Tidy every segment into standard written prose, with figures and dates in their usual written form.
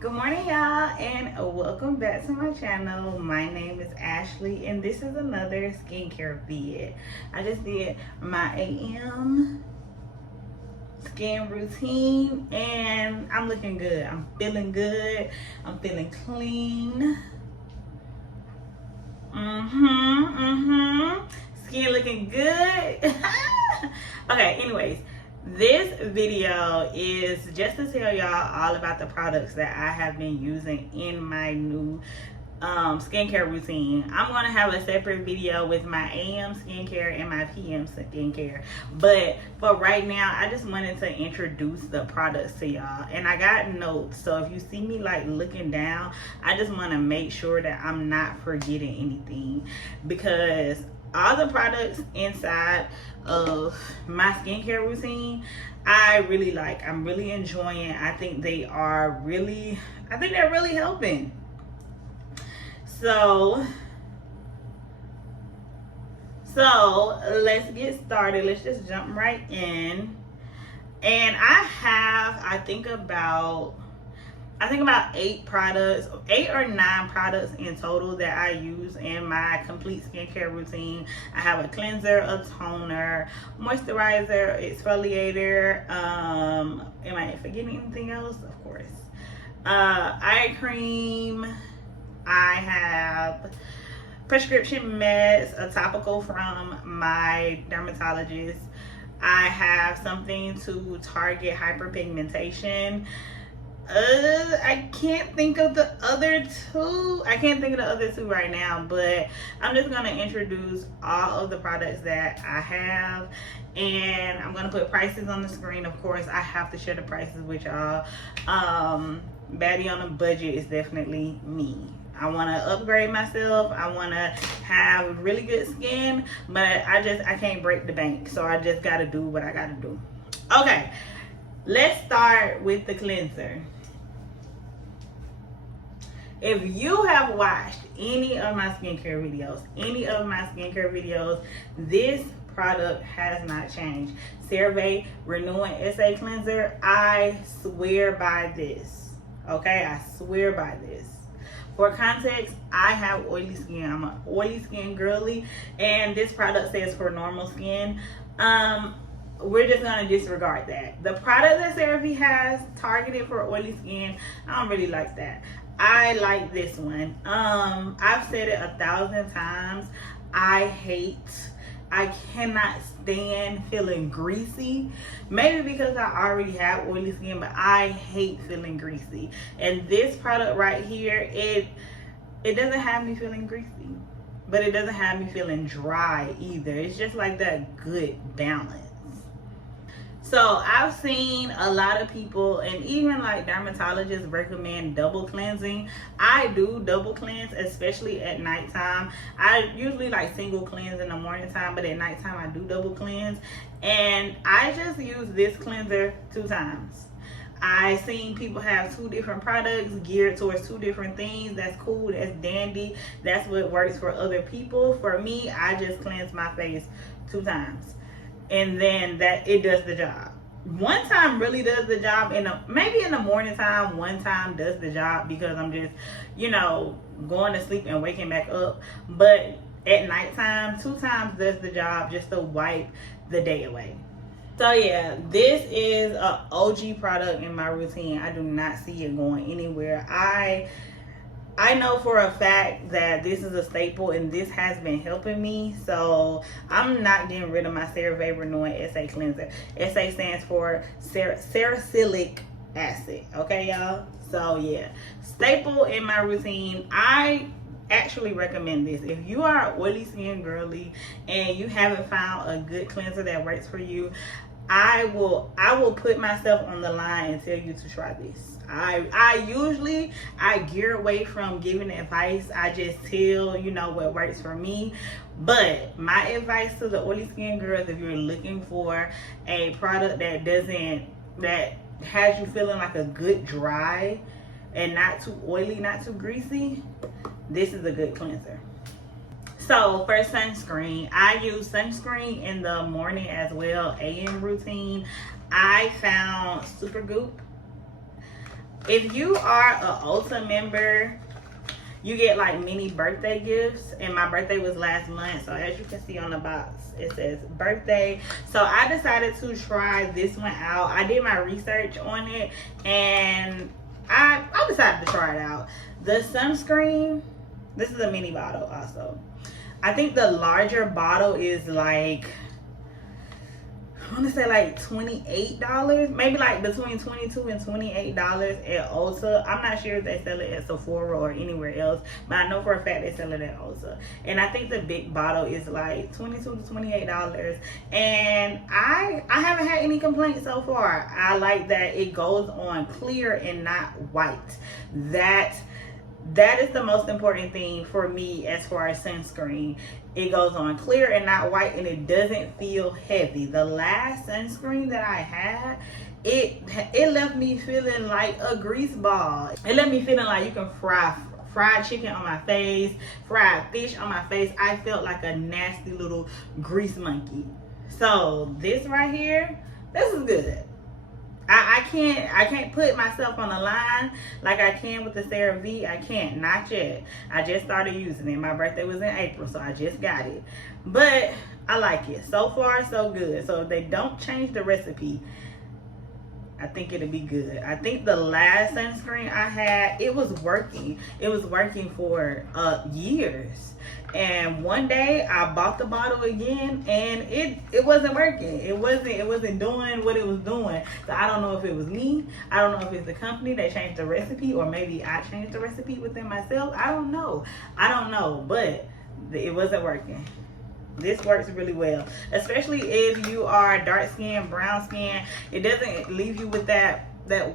Good morning, y'all, and welcome back to my channel. My name is Ashley, and this is another skincare vid. I just did my AM skin routine, and I'm looking good. I'm feeling good. I'm feeling clean. Skin looking good. Okay, anyways. This video is just to tell y'all all about the products that I have been using in my new skincare routine. I'm going to have a separate video with my AM skincare and my PM skincare. But for right now, I just wanted to introduce the products to y'all. And I got notes. So if you see me like looking down, I just want to make sure that I'm not forgetting anything. Because all the products inside of my skincare routine I really like. I'm really enjoying. I think they're really helping. So let's get started. Let's just jump right in. And I think about 8 or 9 products in total that I use in my complete skincare routine. I have a cleanser, a toner, moisturizer, exfoliator. Am I forgetting anything else? Of course. Eye cream. I have prescription meds, a topical from my dermatologist. I have something to target hyperpigmentation. I can't think of the other two. Right now, but I'm just going to introduce all of the products that I have, and I'm going to put prices on the screen. Of course, I have to share the prices with y'all. Baddie on a budget is definitely me. I want to upgrade myself. I want to have really good skin, but I can't break the bank, so I just got to do what I got to do. Okay, let's start with the cleanser. If you have watched any of my skincare videos, this product has not changed. CeraVe Renewing SA Cleanser, I swear by this. Okay, I swear by this. For context, I have oily skin. I'm an oily skin girly, and this product says for normal skin. We're just gonna disregard that. The product that CeraVe has targeted for oily skin, I don't really like that. I like this one. I've said it 1,000 times. I cannot stand feeling greasy. Maybe because I already have oily skin, but I hate feeling greasy. And this product right here, it doesn't have me feeling greasy, but it doesn't have me feeling dry either. It's just like that good balance. So I've seen a lot of people, and even like dermatologists, recommend double cleansing. I do double cleanse, especially at nighttime. I usually like single cleanse in the morning time, but at nighttime I do double cleanse. And I just use this cleanser 2 times. I've seen people have 2 different products geared towards 2 different things. That's cool, that's dandy, that's what works for other people. For me, I just cleanse my face 2 times. And then that it does the job. One time really does the job, maybe in the morning time, one time does the job because I'm just, going to sleep and waking back up. But at nighttime, 2 times does the job just to wipe the day away. So yeah, this is an OG product in my routine. I do not see it going anywhere. I know for a fact that this is a staple, and this has been helping me. So I'm not getting rid of my CeraVe Renewing SA Cleanser. SA stands for salicylic acid. Okay, y'all? So yeah, staple in my routine. I actually recommend this. If you are an oily skin girly and you haven't found a good cleanser that works for you, I will put myself on the line and tell you to try this. I usually gear away from giving advice. I just tell what works for me. But my advice to the oily skin girls, if you're looking for a product that has you feeling like a good dry and not too oily, not too greasy, this is a good cleanser. So for sunscreen, I use sunscreen in the morning as well, AM routine. I found Supergoop. If you are a Ulta member, you get like mini birthday gifts, and my birthday was last month, so as you can see on the box it says birthday. So I decided to try this one out. I did my research on it and I decided to try it out. The sunscreen, this is a mini bottle also. I think the larger bottle is like, I want to say like $28, maybe like between $22 and $28 at Ulta. I'm not sure if they sell it at Sephora or anywhere else, but I know for a fact they sell it at Ulta. And I think the big bottle is like $22 to $28. And I haven't had any complaints so far. I like that it goes on clear and not white. That is the most important thing for me as far as sunscreen. It goes on clear and not white, and it doesn't feel heavy. The last sunscreen that I had, it left me feeling like a grease ball. It left me feeling like you can fry fried chicken on my face, fried fish on my face. I felt like a nasty little grease monkey. So this right here, this is good. I can't put myself on a line like I can with the CeraVe. I can't, not yet. I just started using it. My birthday was in April, so I just got it. But I like it. So far, so good. So if they don't change the recipe, I think it'll be good. I think the last sunscreen I had, it was working. It was working for years. And one day I bought the bottle again and it wasn't working. It wasn't doing what it was doing. So I don't know if it was me. I don't know if it's the company that changed the recipe, or maybe I changed the recipe within myself. I don't know. But it wasn't working. This works really well, especially if you are dark skin, brown skin. It doesn't leave you with that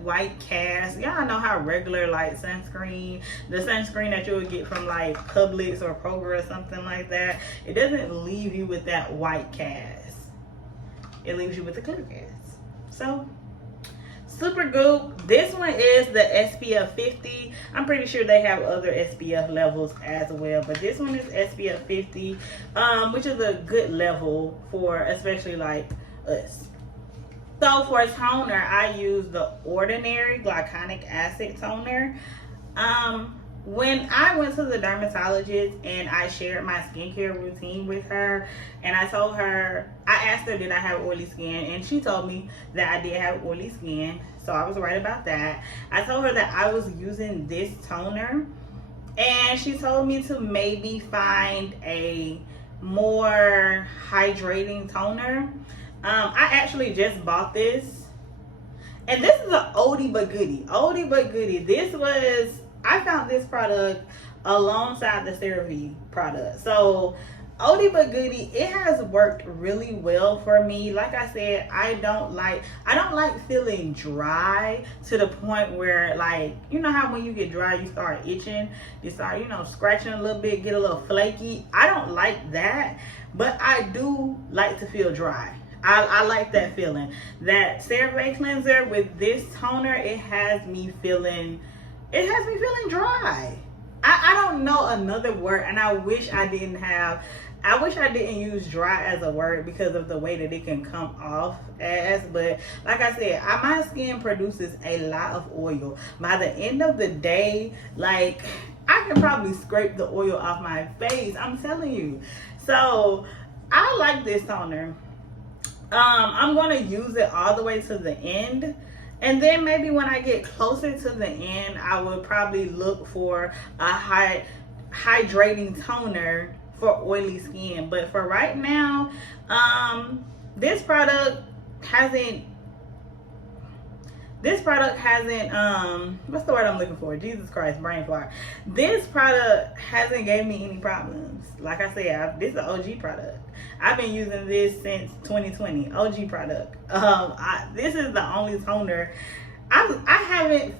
white cast. Y'all know how regular like sunscreen, the sunscreen that you would get from like Publix or Kroger or something like that, it doesn't leave you with that white cast. It leaves you with the clear cast. So super good. This one is the SPF 50. I'm pretty sure they have other SPF levels as well, but this one is SPF 50, which is a good level for especially like us. So for toner, I use the Ordinary Glycolic Acid Toner. When I went to the dermatologist and I shared my skincare routine with her, and I told her, I asked her did I have oily skin, and she told me that I did have oily skin, so I was right about that. I told her that I was using this toner, and she told me to maybe find a more hydrating toner. I actually just bought this, and this is an oldie but goodie. Oldie but goodie. I found this product alongside the CeraVe product. So oldie but goodie, it has worked really well for me. Like I said, I don't like feeling dry to the point where, like, you know how when you get dry you start itching, you start, you know, scratching a little bit, get a little flaky. I don't like that, but I do like to feel dry. I like that feeling. That CeraVe cleanser with this toner, it has me feeling dry. I don't know another word, and I wish I didn't use dry as a word because of the way that it can come off as. But like I said, my skin produces a lot of oil. By the end of the day, like, I can probably scrape the oil off my face, I'm telling you. So I like this toner. I'm going to use it all the way to the end. And then maybe when I get closer to the end, I will probably look for a hydrating toner for oily skin. But for right now, this product hasn't, what's the word I'm looking for? Jesus Christ, brain fart. This product hasn't gave me any problems. Like I said, this is an OG product. I've been using this since 2020. OG product. This is the only toner. I haven't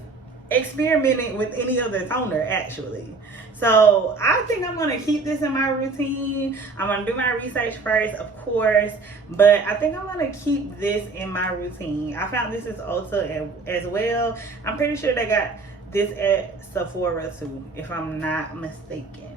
experimented with any other toner actually. So I think I'm gonna keep this in my routine. I'm gonna do my research first, of course, but I think I'm gonna keep this in my routine. I found this is Ulta as well. I'm pretty sure they got this at Sephora too, if I'm not mistaken.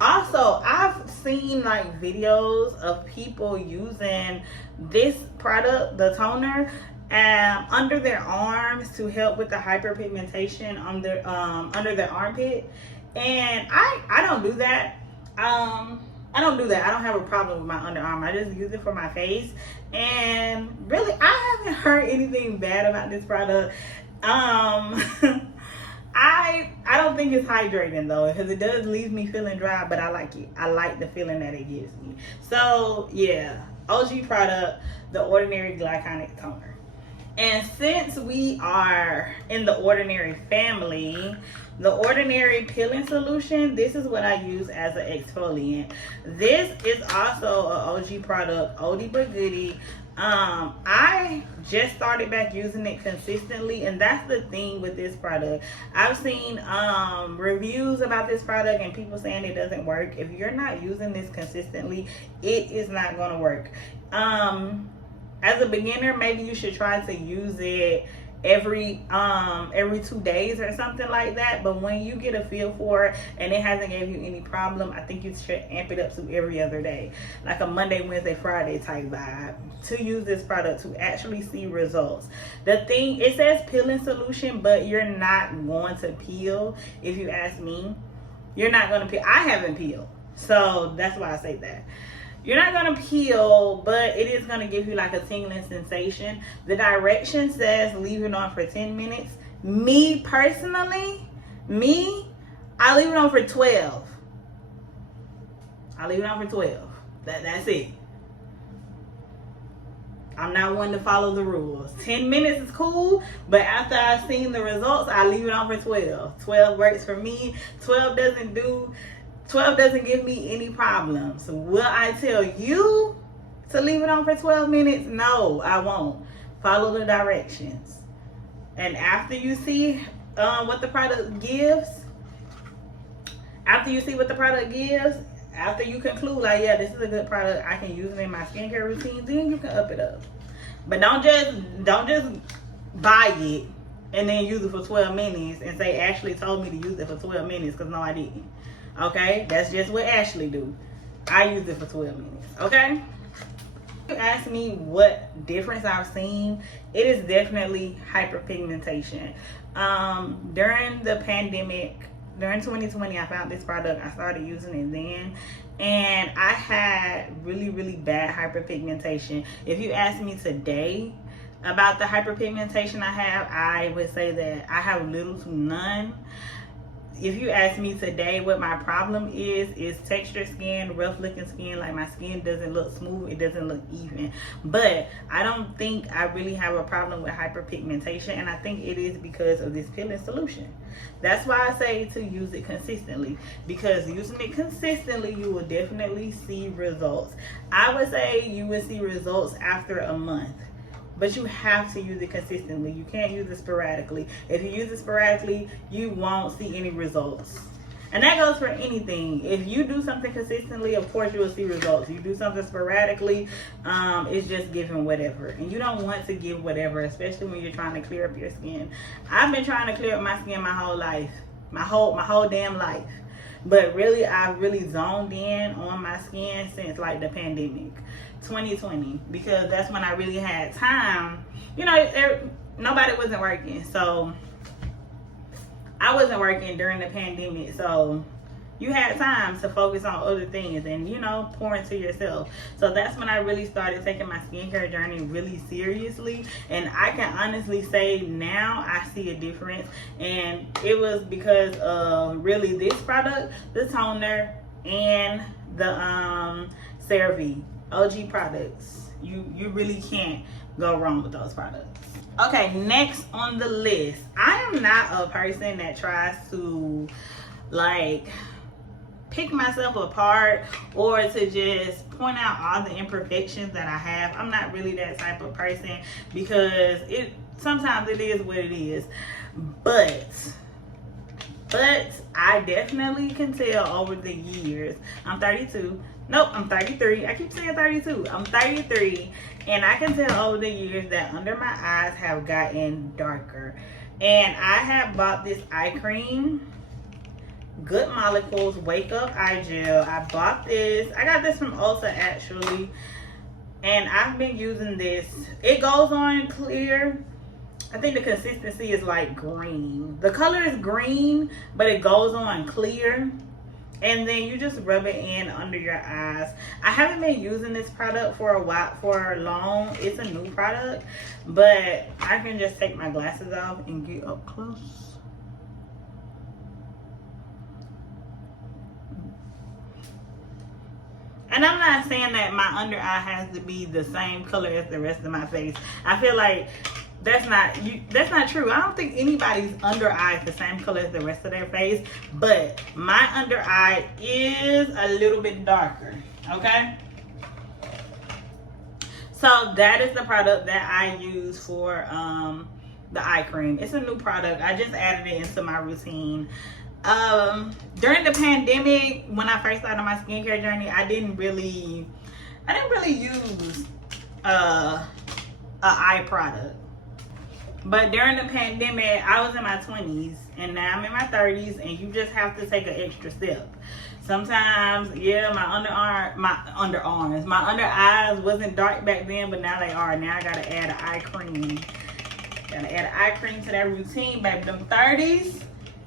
Also, I've seen like videos of people using this product, the toner, under their arms to help with the hyperpigmentation under their armpit. And I don't do that. I don't do that. I don't have a problem with my underarm. I just use it for my face. And really, I haven't heard anything bad about this product. I don't think it's hydrating though, because it does leave me feeling dry, but I like it. I like the feeling that it gives me. So yeah, OG product, the Ordinary Glyconic Toner. And since we are in the Ordinary family, the Ordinary Peeling Solution, this is what I use as an exfoliant. This is also an OG product, oldie but goodie. I just started back using it consistently, and that's the thing with this product. I've seen reviews about this product and people saying it doesn't work. If you're not using this consistently, it is not going to work. As a beginner, maybe you should try to use it every 2 days or something like that. But when you get a feel for it and it hasn't gave you any problem, I think you should amp it up to every other day, like a Monday, Wednesday, Friday type vibe, to use this product to actually see results. The thing, it says peeling solution, but you're not going to peel. If you ask me, you're not going to peel. I haven't peeled, so that's why I say that. You're not going to peel, but it is going to give you like a tingling sensation. The direction says leave it on for 10 minutes. Me personally, I leave it on for 12. I leave it on for 12. That's it. I'm not one to follow the rules. 10 minutes is cool, but after I've seen the results, I leave it on for 12. 12 works for me. 12 doesn't give me any problems. Will I tell you to leave it on for 12 minutes? No, I won't. Follow the directions. And after you see what the product gives, after you conclude, like, yeah, this is a good product, I can use it in my skincare routine, then you can up it up. But don't just buy it and then use it for 12 minutes and say Ashley told me to use it for 12 minutes, because no, I didn't. Okay, that's just what Ashley do. I use it for 12 minutes. Okay, you ask me what difference I've seen, it is definitely hyperpigmentation. During the pandemic, during 2020, I found this product. I started using it then, and I had really, really bad hyperpigmentation. If you ask me today about the hyperpigmentation I have, I would say that I have little to none. If you ask me today what my problem is texture skin, rough looking skin. Like, my skin doesn't look smooth, it doesn't look even. But I don't think I really have a problem with hyperpigmentation, and I think it is because of this peeling solution. That's why I say to use it consistently, because using it consistently, you will definitely see results. I would say you will see results after a month. But you have to use it consistently. You can't use it sporadically. If you use it sporadically, you won't see any results. And that goes for anything. If you do something consistently, of course you will see results. You do something sporadically, it's just giving whatever. And you don't want to give whatever, especially when you're trying to clear up your skin. I've been trying to clear up my skin my whole life. My whole damn life. But really, I've really zoned in on my skin since like the pandemic, 2020, because that's when I really had time. You know, nobody wasn't working, so I wasn't working during the pandemic, so you had time to focus on other things and, you know, pour into yourself. So that's when I really started taking my skincare journey really seriously. And I can honestly say now I see a difference. And it was because of really this product, the toner, and the CeraVe OG products. You really can't go wrong with those products. Okay, next on the list. I am not a person that tries to like pick myself apart or to just point out all the imperfections that I have. I'm not really that type of person, because sometimes it is what it is. But I definitely can tell over the years. I'm 32. Nope, I'm 33. I keep saying 32. I'm 33, and I can tell over the years that under my eyes have gotten darker. And I have bought this eye cream, Good Molecules Wake Up Eye Gel. I bought this. I got this from Ulta actually. And I've been using this. It goes on clear. I think the consistency is like green. The color is green, but it goes on clear. And then you just rub it in under your eyes. I haven't been using this product for a while, for long. It's a new product, but I can just take my glasses off and get up close. And I'm not saying that my under eye has to be the same color as the rest of my face. I feel like that's not true. I don't think anybody's under eye is the same color as the rest of their face, but my under eye is a little bit darker, okay? So that is the product that I use for the eye cream. It's a new product. I just added it into my routine. During the pandemic, when I first started my skincare journey, I didn't really use a eye product. But during the pandemic, I was in my 20s and now I'm in my 30s, and you just have to take an extra step. Sometimes, yeah, my under eyes wasn't dark back then, but now they are. Now I gotta add an eye cream. Gotta add an eye cream to that routine, baby. Them 30s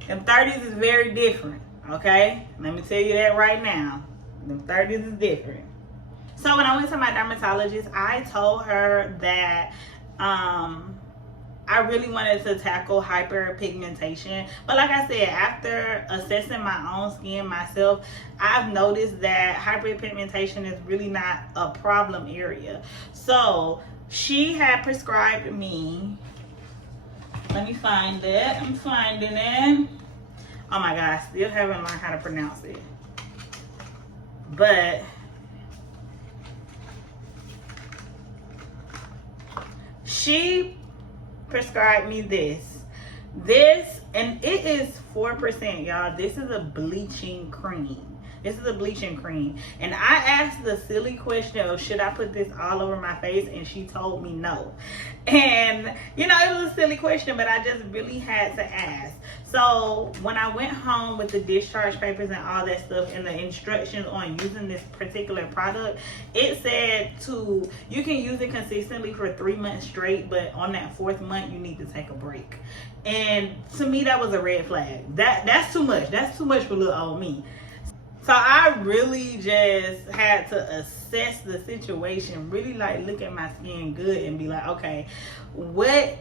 is very different, okay? Let me tell you that right now. Them 30s is different. So when I went to my dermatologist, I told her that I really wanted to tackle hyperpigmentation. But like I said, after assessing my own skin myself, I've noticed that hyperpigmentation is really not a problem area. So she had prescribed me, let me find it. I'm finding it. Oh my gosh, still haven't learned how to pronounce it. But she prescribed me this, and it is 4%, y'all. This is a bleaching cream. And I asked the silly question of, should I put this all over my face? And she told me no. And you know, it was a silly question, but I just really had to ask. So when I went home with the discharge papers and all that stuff and the instructions on using this particular product, it said you can use it consistently for 3 months straight, but on that 4th month you need to take a break. And to me, that was a red flag. That's too much. That's too much for little old me. So I really just had to assess the situation, really like look at my skin good and be like, okay, what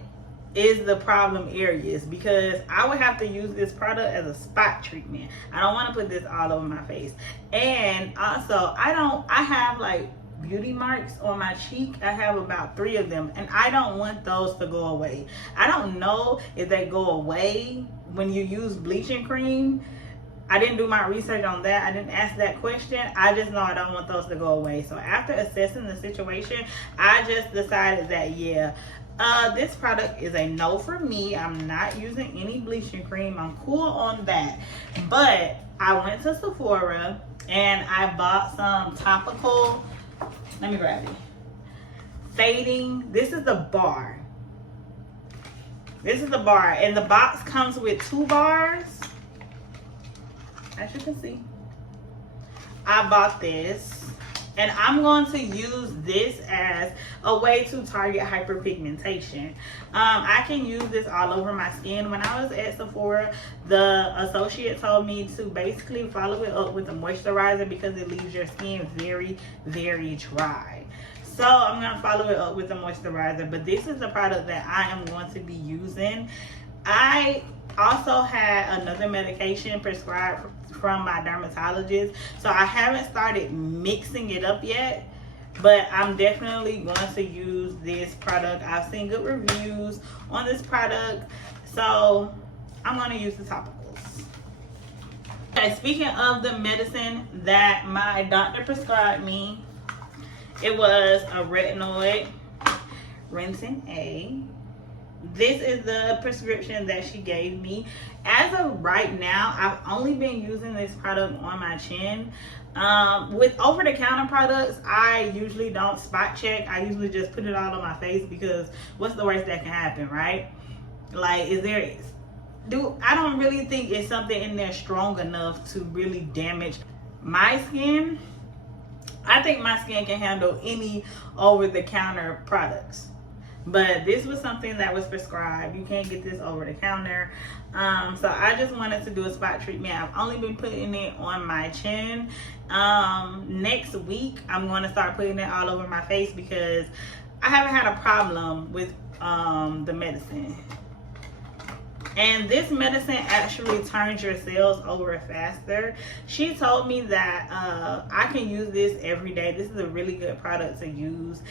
is the problem areas? Because I would have to use this product as a spot treatment. I don't want to put this all over my face. And also, I have like beauty marks on my cheek. I have about 3 of them, and I don't want those to go away. I don't know if they go away when you use bleaching cream. I didn't do my research on that. I didn't ask that question. I just know I don't want those to go away. So after assessing the situation, I just decided that, yeah, this product is a no for me. I'm not using any bleaching cream. I'm cool on that. But I went to Sephora and I bought some topical, let me grab it, fading. This is the bar. And the box comes with 2 bars. As you can see, I bought this, and I'm going to use this as a way to target hyperpigmentation. I can use this all over my skin. When I was at Sephora, the associate told me to basically follow it up with a moisturizer because it leaves your skin very, very dry. So I'm going to follow it up with a moisturizer, but this is the product that I am going to be using. I also had another medication prescribed from my dermatologist, so I haven't started mixing it up yet, but I'm definitely going to use this product. I've seen good reviews on this product, so I'm going to use the topicals. Okay, speaking of the medicine that my doctor prescribed me, it was a retinoid Rinsin A. This is the prescription that she gave me. As of right now, I've only been using this product on my chin. With over-the-counter products, I usually don't spot check. I usually just put it all on my face because what's the worst that can happen, right? Like, I don't really think it's something in there strong enough to really damage my skin. I think my skin can handle any over-the-counter products. But this was something that was prescribed. You can't get this over the counter. So I just wanted to do a spot treatment. I've only been putting it on my chin. Next week, I'm going to start putting it all over my face because I haven't had a problem with the medicine. And this medicine actually turns your cells over faster. She told me that I can use this every day. This is a really good product to use.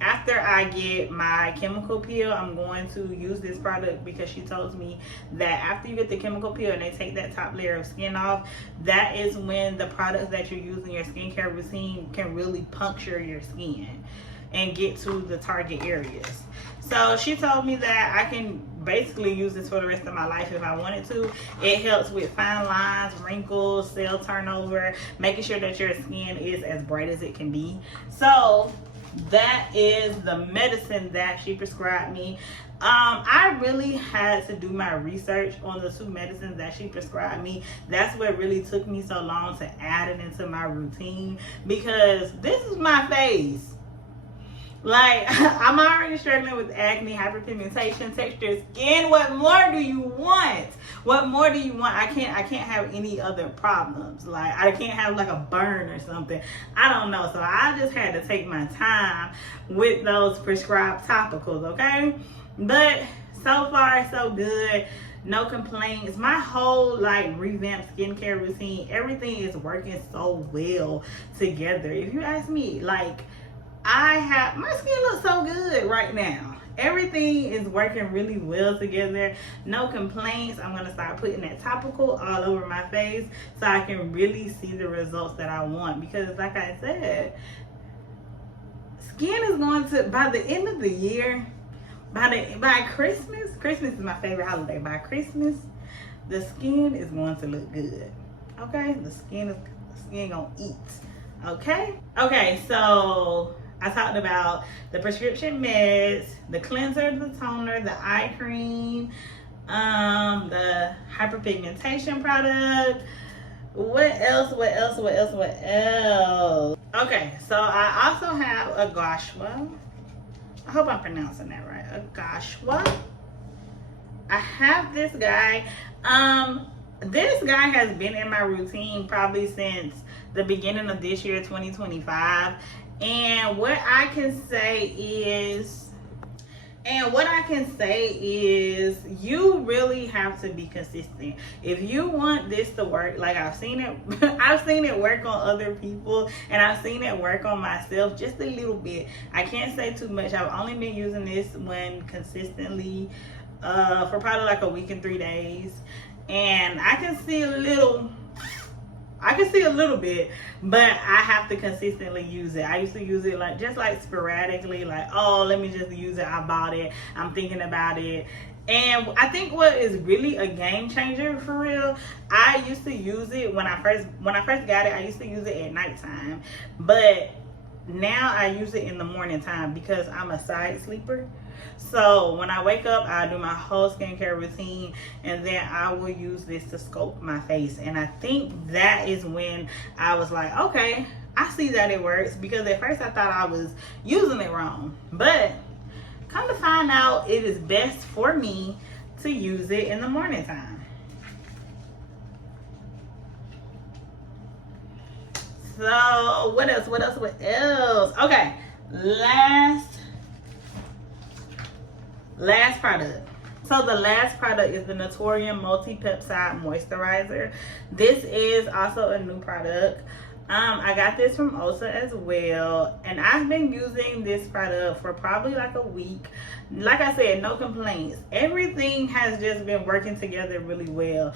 After I get my chemical peel, I'm going to use this product because she told me that after you get the chemical peel and they take that top layer of skin off, that is when the products that you use in your skincare routine can really puncture your skin and get to the target areas. So she told me that I can basically use this for the rest of my life if I wanted to. It helps with fine lines, wrinkles, cell turnover, making sure that your skin is as bright as it can be. So that is the medicine that she prescribed me. I really had to do my research on the 2 medicines that she prescribed me. That's what really took me so long to add it into my routine, because this is my face. Like, I'm already struggling with acne, hyperpigmentation, textured skin. What more do you want? What more do you want? I can't have any other problems. Like, I can't have like a burn or something. I don't know. So I just had to take my time with those prescribed topicals, okay? But so far, so good. No complaints. My whole like revamped skincare routine, everything is working so well together. If you ask me, like, my skin looks so good right now. Everything is working really well together. No complaints. I'm going to start putting that topical all over my face so I can really see the results that I want. Because like I said, skin is going to, by the end of the year, by Christmas is my favorite holiday. By Christmas, the skin is going to look good. Okay? The skin gonna eat. Okay, so I talked about the prescription meds, the cleanser, the toner, the eye cream, the hyperpigmentation product. What else? Okay, so I also have a Gashwa. I hope I'm pronouncing that right. A Gashwa. I have this guy. This guy has been in my routine probably since the beginning of this year, 2025. And what I can say is, you really have to be consistent. If you want this to work, like I've seen it work on other people, and I've seen it work on myself just a little bit. I can't say too much. I've only been using this one consistently for probably like a week and 3 days. And I can see a little bit, but I have to consistently use it. I used to use it like just like sporadically, like, oh, let me just use it. I bought it. I'm thinking about it. And I think what is really a game changer for real, I used to use it when I first got it. I used to use it at nighttime, but now I use it in the morning time because I'm a side sleeper. So when I wake up, I do my whole skincare routine, and then I will use this to sculpt my face. And I think that is when I was like, okay, I see that it works, because at first I thought I was using it wrong. But come to find out, it is best for me to use it in the morning time. So what else? Okay, last product. So the last product is the Naturium Multi-Peptide Moisturizer. This is also a new product. I got this from Osa as well, and I've been using this product for probably like a week. Like I said, no complaints. Everything has just been working together really well.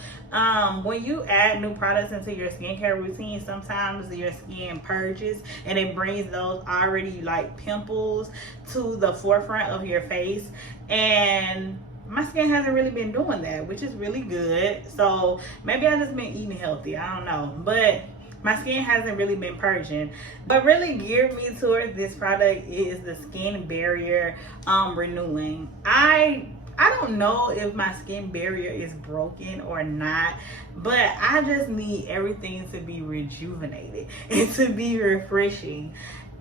When you add new products into your skincare routine, sometimes your skin purges and it brings those already like pimples to the forefront of your face, and my skin hasn't really been doing that, which is really good. So maybe I've just been eating healthy, I don't know, but my skin hasn't really been purging. What really geared me towards this product is the skin barrier renewing. I I don't know if my skin barrier is broken or not, but I just need everything to be rejuvenated and to be refreshing.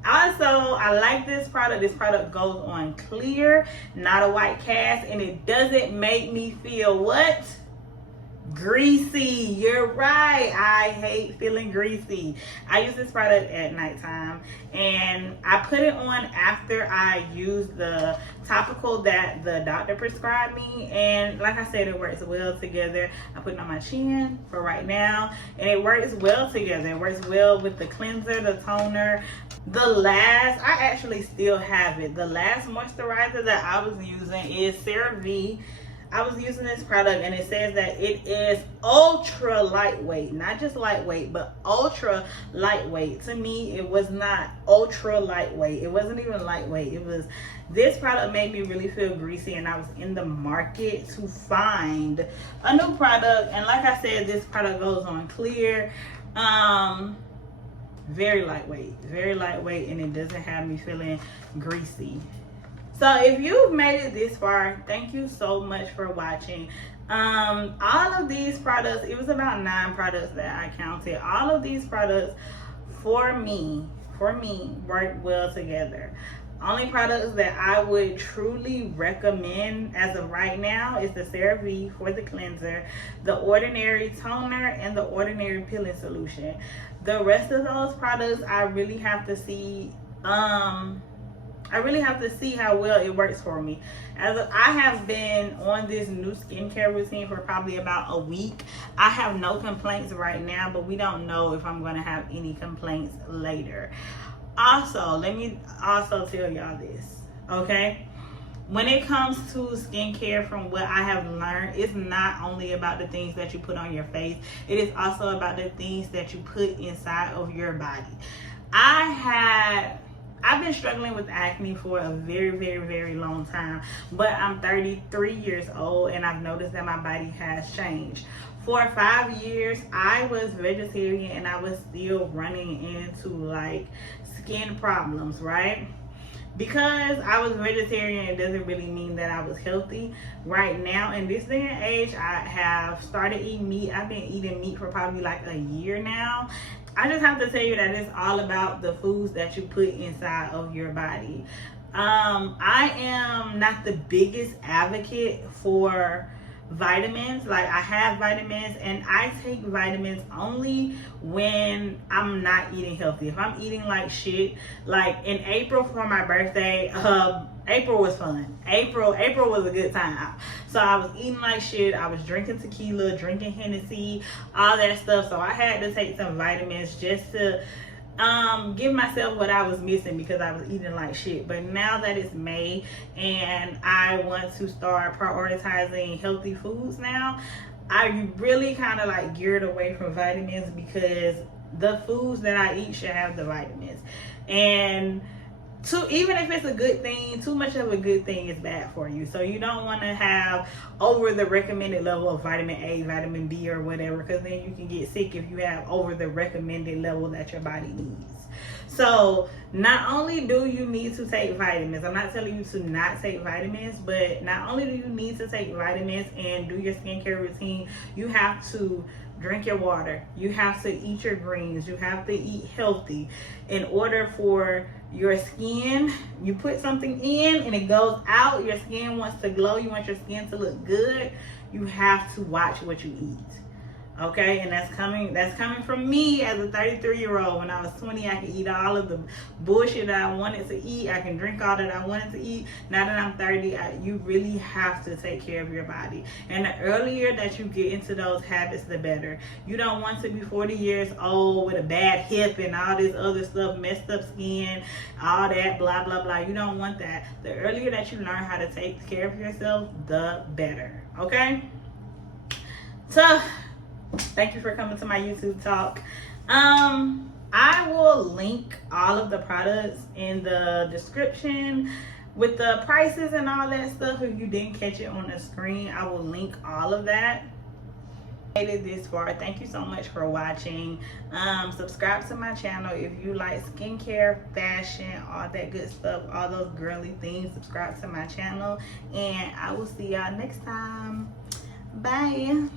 Also, I like this product. This product goes on clear, not a white cast, and it doesn't make me feel what? Greasy. You're right. I hate feeling greasy. I use this product at nighttime, and I put it on after I use the topical that the doctor prescribed me, and like I said, it works well together. I put it on my chin for right now, and it works well together. It works well with the cleanser, the toner. I actually still have it. The last moisturizer that I was using is CeraVe. I was using this product, and it says that it is ultra lightweight, not just lightweight, but ultra lightweight. To me, it was not ultra lightweight. It wasn't even lightweight. This product made me really feel greasy, and I was in the market to find a new product. And like I said, this product goes on clear, very lightweight, and it doesn't have me feeling greasy. So if you've made it this far, thank you so much for watching. All of these products, it was about 9 products that I counted. All of these products for me work well together. Only products that I would truly recommend as of right now is the CeraVe for the cleanser, the Ordinary toner, and the Ordinary peeling solution. The rest of those products, I really have to see how well it works for me. I have been on this new skincare routine for probably about a week. I have no complaints right now, but we don't know if I'm going to have any complaints later. Also, let me also tell y'all this, okay? When it comes to skincare, from what I have learned, it's not only about the things that you put on your face. It is also about the things that you put inside of your body. I've been struggling with acne for a very long time, but I'm 33 years old, and I've noticed that my body has changed. For 5 years, I was vegetarian, and I was still running into like skin problems, right? Because I was vegetarian, it doesn't really mean that I was healthy. Right now, in this day and age, I have started eating meat. I've been eating meat for probably like a year now. I just have to tell you that it's all about the foods that you put inside of your body. I am not the biggest advocate for vitamins. Like, I have vitamins, and I take vitamins only when I'm not eating healthy. If I'm eating like shit, like in April for my birthday, April was fun. April was a good time. So I was eating like shit. I was drinking tequila, drinking Hennessy, all that stuff. So I had to take some vitamins just to give myself what I was missing, because I was eating like shit. But now that it's May and I want to start prioritizing healthy foods now, I really kind of like geared away from vitamins, because the foods that I eat should have the vitamins. And even if it's a good thing, too much of a good thing is bad for you. So you don't want to have over the recommended level of vitamin A, vitamin B, or whatever, because then you can get sick if you have over the recommended level that your body needs. So not only do you need to take vitamins, I'm not telling you to not take vitamins, but not only do you need to take vitamins and do your skincare routine, you have to drink your water, you have to eat your greens, you have to eat healthy. In order for your skin, you put something in and it goes out, your skin wants to glow, you want your skin to look good, you have to watch what you eat. Okay, and that's coming from me as a 33-year-old. When I was 20, I could eat all of the bullshit that I wanted to eat. I can drink all that I wanted to eat. Now that I'm 30, you really have to take care of your body. And the earlier that you get into those habits, the better. You don't want to be 40 years old with a bad hip and all this other stuff, messed up skin, all that, blah, blah, blah. You don't want that. The earlier that you learn how to take care of yourself, the better. Okay? So, thank you for coming to my YouTube talk. I will link all of the products in the description with the prices and all that stuff. If you didn't catch it on the screen, I will link all of that. made it this far, thank you so much for watching. Subscribe to my channel if you like skincare, fashion, all that good stuff, all those girly things. Subscribe to my channel, and I will see y'all next time. Bye.